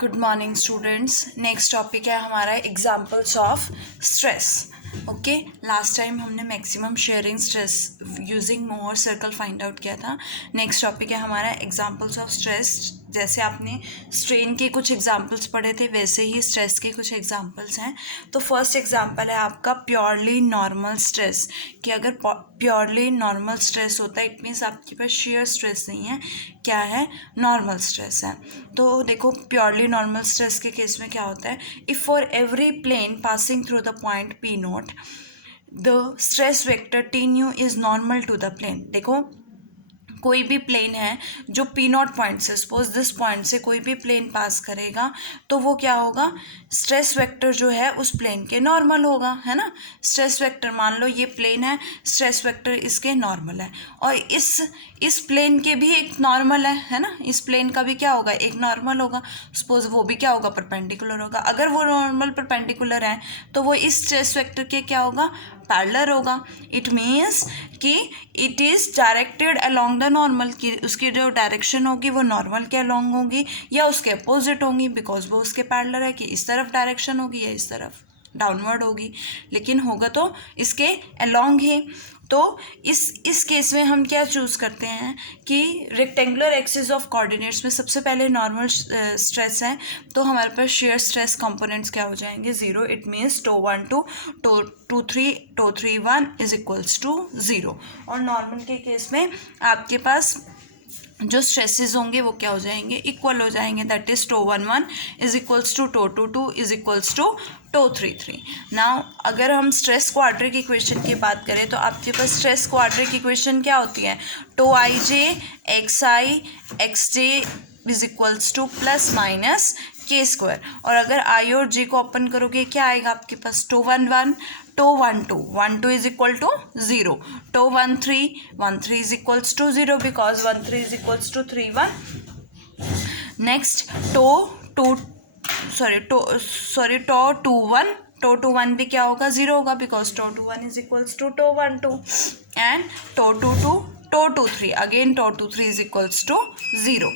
Good morning students. Next topic है हमारा examples of stress. Okay, last time हमने maximum shearing stress using Mohr circle find out किया था। Next topic है हमारा एग्जाम्पल्स ऑफ स्ट्रेस। जैसे आपने स्ट्रेन के कुछ एग्जाम्पल्स पढ़े थे वैसे ही स्ट्रेस के कुछ एग्जाम्पल्स हैं। तो फर्स्ट एग्जाम्पल है आपका प्योरली नॉर्मल स्ट्रेस, कि अगर प्योरली नॉर्मल स्ट्रेस होता है इट मीन्स आपके पास शेयर स्ट्रेस नहीं है, क्या है, नॉर्मल स्ट्रेस है। तो देखो प्योरली नॉर्मल स्ट्रेस के केस में क्या होता है, if for every plane passing through the point P note the stress vector T nu is normal to the plane. देखो कोई भी प्लेन है जो पी नॉट पॉइंट से, सपोज दिस पॉइंट से कोई भी प्लेन पास करेगा तो वो क्या होगा, स्ट्रेस वेक्टर जो है उस प्लेन के नॉर्मल होगा, है ना। स्ट्रेस वेक्टर मान लो ये प्लेन है, स्ट्रेस वेक्टर इसके नॉर्मल है, और इस प्लेन के भी एक नॉर्मल है ना। इस प्लेन का भी क्या होगा, एक नॉर्मल होगा। सपोज वो भी क्या होगा, परपेंडिकुलर होगा। अगर वो नॉर्मल परपेंडिकुलर है तो वो इस स्ट्रेस वेक्टर के क्या होगा, पैरेलल होगा। इट मीन्स कि it is directed along the normal, की उसकी जो डायरेक्शन होगी वो नॉर्मल के अलोंग होगी या उसके अपोजिट होंगी, बिकॉज वो उसके पैरेलल है, कि इस तरफ डायरेक्शन होगी या इस तरफ डाउनवर्ड होगी, लेकिन होगा तो इसके अलोंग ही। तो इस केस में हम क्या चूज़ करते हैं कि रेक्टेंगुलर एक्सिस ऑफ कोऑर्डिनेट्स में सबसे पहले नॉर्मल स्ट्रेस है, तो हमारे पास शेयर स्ट्रेस कंपोनेंट्स क्या हो जाएंगे, 0। It means tau 1 2 tau 3 1 is equals to 0। और नॉर्मल के केस में आपके पास जो स्ट्रेसेस होंगे वो क्या हो जाएंगे, इक्वल हो जाएंगे। That is tau 1 1 is equals to tau 2 2 is equals to tau 3 3। Now अगर हम स्ट्रेस क्वाड्रिक इक्वेशन की बात करें तो आपके पास स्ट्रेस क्वाड्रिक इक्वेशन क्या होती है, tau I J X I X J is equals to plus minus के स्क्वायर। और अगर आई और जे को ओपन करोगे क्या आएगा आपके पास, tau 1 1 tau 1 2 is equal to 0, tau 1 3 is equals to 0 बिकॉज 1 3 is equals to 3 1। Next tau 2 tau 1 भी क्या होगा, 0 होगा, because tau 2 1 is equals to tau 1 2। And tau 2 3 again tau 2 3 is equals to 0।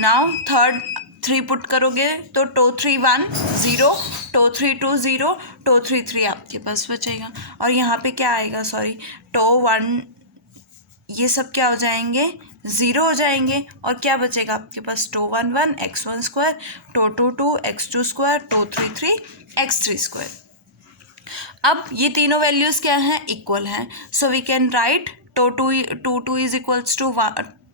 Now third 3 put करोगे तो to 3 1 0, to 3 2 0, to 3 3 आपके पास बचेगा। और यहाँ पे क्या आएगा, सॉरी, टो 1 ये सब क्या हो जाएंगे, 0 हो जाएंगे। और क्या बचेगा आपके पास, tau 1 1 x1 square, tau 2 2 x2 square, tau 3 3 x3 square. अब ये तीनों वैल्यूज़ क्या हैं, इक्वल हैं, so we can write tau 2 is equals to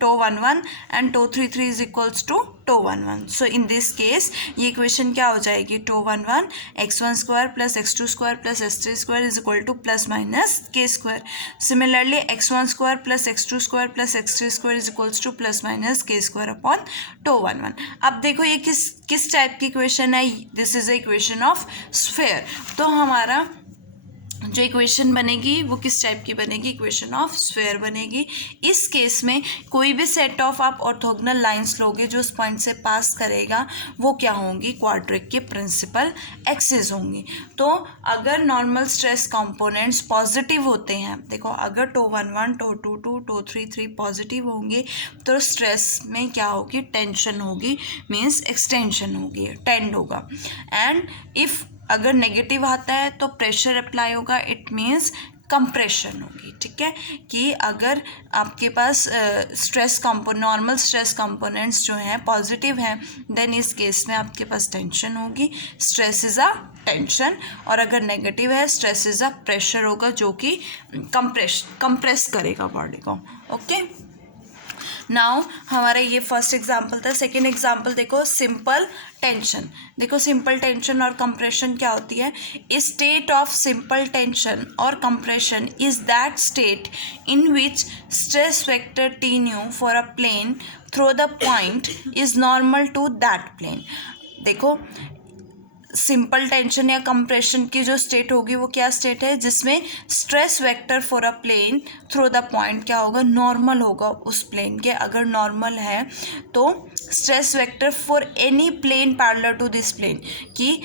tau 1 1 and tau 3 3 is equals to tau 1 1। So in this case ये इक्वेशन क्या हो जाएगी, tau 1 1 x1 square plus x2 square plus x3 square is equal to plus minus के square. Similarly x1 square plus x2 square plus x3 square is equals to plus minus के square upon tau 1 1। अब देखो ये किस type की equation है, this is a equation of sphere. तो हमारा जो इक्वेशन बनेगी वो किस टाइप की बनेगी, इक्वेशन ऑफ स्फीयर बनेगी। इस केस में कोई भी सेट ऑफ आप ऑर्थोगोनल लाइंस लोगे जो उस पॉइंट से पास करेगा वो क्या होंगी, क्वाड्रिक के प्रिंसिपल एक्सिस होंगी। तो अगर नॉर्मल स्ट्रेस कंपोनेंट्स पॉजिटिव होते हैं, देखो अगर टो 1 1 टो 2 2 टो 3 3 पॉजिटिव होंगे तो स्ट्रेस में क्या होगी, टेंशन होगी, मीन्स एक्सटेंशन होगी, टेंड होगा। एंड इफ़ अगर नेगेटिव आता है तो प्रेशर अप्लाई होगा, इट मीन्स कंप्रेशन होगी। ठीक है, कि अगर आपके पास नॉर्मल स्ट्रेस कंपोनेंट्स जो हैं पॉजिटिव हैं देन इस केस में आपके पास टेंशन होगी, स्ट्रेस इज़ अ टेंशन। और अगर नेगेटिव है स्ट्रेस इज़ अ प्रेशर होगा जो कि कंप्रेस करेगा बॉडी को। ओके, नाउ हमारा ये फर्स्ट एग्जाम्पल था। सेकेंड एग्जाम्पल देखो, सिंपल टेंशन। देखो सिंपल टेंशन और कंप्रेशन क्या होती है, स्टेट ऑफ सिंपल टेंशन और compression is that state in which stress vector T nu for a plane through the point is normal to that plane. देखो simple tension या compression की जो state होगी वो क्या स्टेट है, जिसमें stress vector for a plane through the point क्या होगा, नॉर्मल होगा उस प्लेन के। अगर नॉर्मल है तो stress vector for any plane parallel to this plane, कि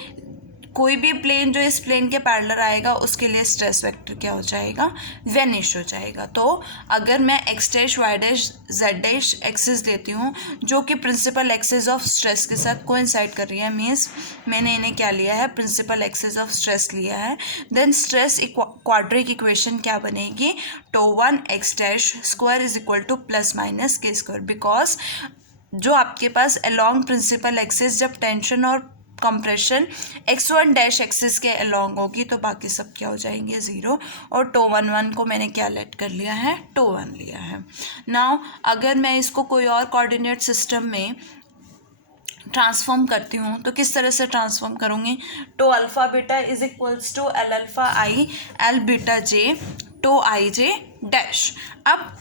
कोई भी प्लेन जो इस प्लेन के पैरेलल आएगा उसके लिए स्ट्रेस वेक्टर क्या हो जाएगा, वेनिश हो जाएगा। तो अगर मैं X dash Y dash Z dash axis लेती हूँ जो कि प्रिंसिपल एक्सिस ऑफ स्ट्रेस के साथ कोइंसाइड कर रही है, मीन्स मैंने इन्हें क्या लिया है, प्रिंसिपल एक्सिस ऑफ स्ट्रेस लिया है, देन स्ट्रेस क्वाड्रिक इक्वेशन क्या बनेगी, tau 1 X dash square is equal to plus minus के स्क्वायर, बिकॉज जो आपके पास अलोंग प्रिंसिपल एक्सिस जब टेंशन और कंप्रेशन x1 डैश एक्सिस के अलोंग होगी तो बाकी सब क्या हो जाएंगे, ज़ीरो। और टो 1 को मैंने क्या लेट कर लिया है, टो 1 लिया है। नाउ अगर मैं इसको कोई और कोऑर्डिनेट सिस्टम में ट्रांसफॉर्म करती हूँ तो किस तरह से ट्रांसफॉर्म करूँगी, tau alpha beta is equals to L alpha I L beta J tau I J dash. अब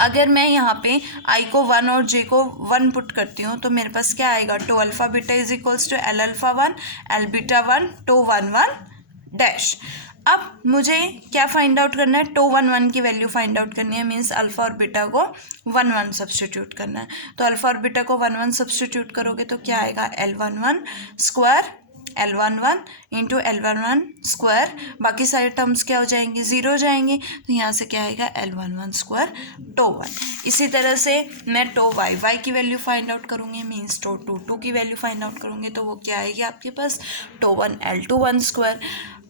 अगर मैं यहाँ पे i को 1 और j को 1 पुट करती हूँ तो मेरे पास क्या आएगा, tau alpha beta is equals to L alpha 1 L beta 1 tau 1 1 dash. अब मुझे क्या फाइंड आउट करना है, टो 1 1 की वैल्यू फाइंड आउट करनी है, मीन्स अल्फ़ा और बीटा को 1 1 सब्सटीट्यूट करना है। तो अल्फ़ा और बीटा को 1 1 सब्सटीट्यूट करोगे तो क्या आएगा, L11 square L11 into L11 square, बाकी सारे टर्म्स क्या हो जाएंगे, ज़ीरो हो जाएंगे। तो यहाँ से क्या आएगा, L11 स्क्वायर टो 1। इसी तरह से मैं टो y की वैल्यू फाइंड आउट करूँगी, मीन्स टो 2 की वैल्यू फाइंड आउट करूँगी तो वो क्या आएगी आपके पास, tau 1 L21 square.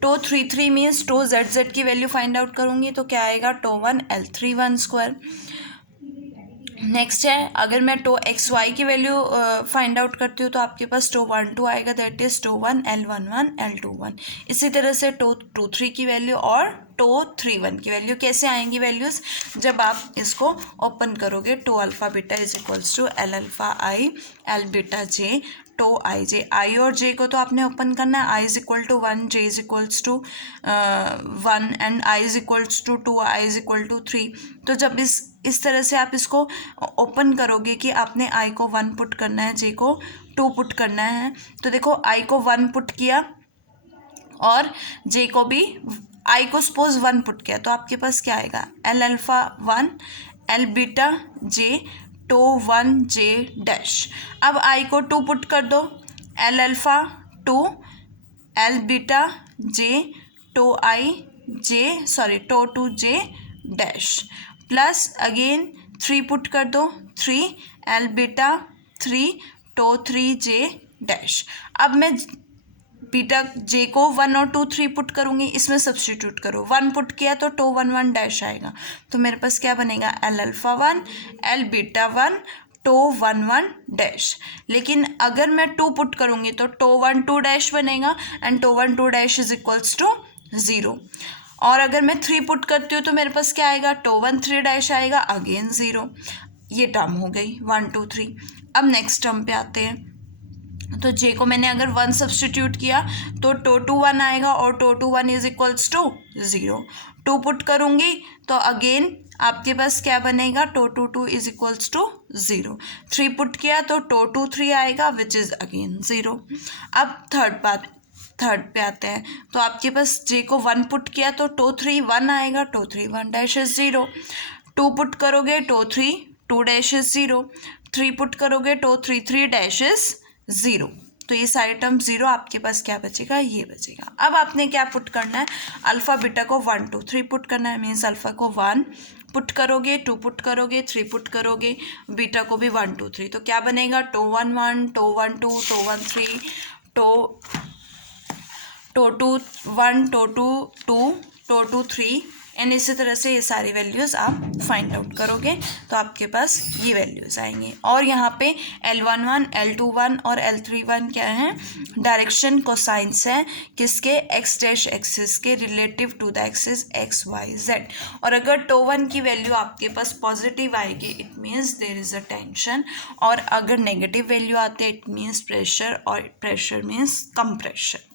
Tau 3 means tau z की वैल्यू फाइंड आउट करूँगी तो क्या आएगा, टो 1 L31 स्क्वायर। नेक्स्ट है, अगर मैं टो एक्स वाई की वैल्यू फाइंड आउट करती हूँ तो आपके पास टो 1 2 आएगा, that is tau 1 L11 L21। इसी तरह से टो 2 3 की वैल्यू और टो 3 1 की वैल्यू कैसे आएंगी वैल्यूज़, जब आप इसको ओपन करोगे, tau alpha beta is equals to L alpha I L beta J tau I J. I और जे को तो आपने ओपन करना है, I is equal to 1, J is equals to 1 and I is equals to 2, I is equal to 3। तो जब इस तरह से आप इसको ओपन करोगे कि आपने आई को 1 पुट करना है, जे को 2 पुट करना है, तो देखो आई को 1 पुट किया और जे को भी, आई को सपोज 1 पुट किया तो आपके पास क्या आएगा, L alpha 1 L beta J tau 1 J dash. अब आई को 2 पुट कर दो, L alpha 2 L beta J tau I J tau 2 J dash, plus again 3 put कर दो, 3 L beta 3 tau 3 J dash. अब मैं बीटा जे को 1 और 2 3 पुट करूँगी, इसमें सब्सटीट्यूट करो, 1 पुट किया तो टो 1 1 डैश आएगा, तो मेरे पास क्या बनेगा, L alpha 1 L beta 1 tau 1 1 dash. लेकिन अगर मैं 2 पुट करूँगी तो टो 1 2 डैश बनेगा and tau 1 2 dash is equals to 0। और अगर मैं 3 पुट करती हूँ तो मेरे पास क्या आएगा, टो 1 3 डैश आएगा, अगेन 0। ये टर्म हो गई 1 2 3। अब नेक्स्ट टर्म पे आते हैं, तो जे को मैंने अगर 1 सब्सटीट्यूट किया तो टो 2 1 आएगा और tau 2 1 is equals to 0। 2 put करूँगी तो अगेन आपके पास क्या बनेगा, tau 2 2 is equals to 0। 3 put किया तो टो 2 3 आएगा विच इज़ अगेन 0। अब थर्ड पे आते हैं, तो आपके पास जे को 1 पुट किया तो टो 3 1 आएगा, टो 3 1 डैश इज 0। 2 पुट करोगे टो 3 2 डैश इज 0। 3 पुट करोगे टो 3 3 डैश इज 0। तो ये सारे टर्म 0, आपके पास क्या बचेगा, ये बचेगा। अब आपने क्या पुट करना है, अल्फ़ा बीटा को 1 2 3 पुट करना है, मीन्स अल्फ़ा को 1 पुट करोगे, 2 पुट करोगे, 3 पुट करोगे, बीटा को भी 1 2 3, तो क्या बनेगा, tau 1 1 tau 1 2 tau 1 3 tau 2 1 tau 2 2 tau 2 3 and इसी तरह से ये सारी वैल्यूज़ आप फाइंड आउट करोगे तो आपके पास ये वैल्यूज़ आएंगे। और यहाँ पे L11 L21 और L31 क्या है, डायरेक्शन कोसाइंस है, किसके, एक्स डैश एक्सिस के relative to the axis X Y Z. और अगर टो 1 की वैल्यू आपके पास पॉजिटिव आएगी it means there is a tension, और अगर नेगेटिव वैल्यू आती है इट मीन्स प्रेशर, और प्रेशर मीन्स कंप्रेशन।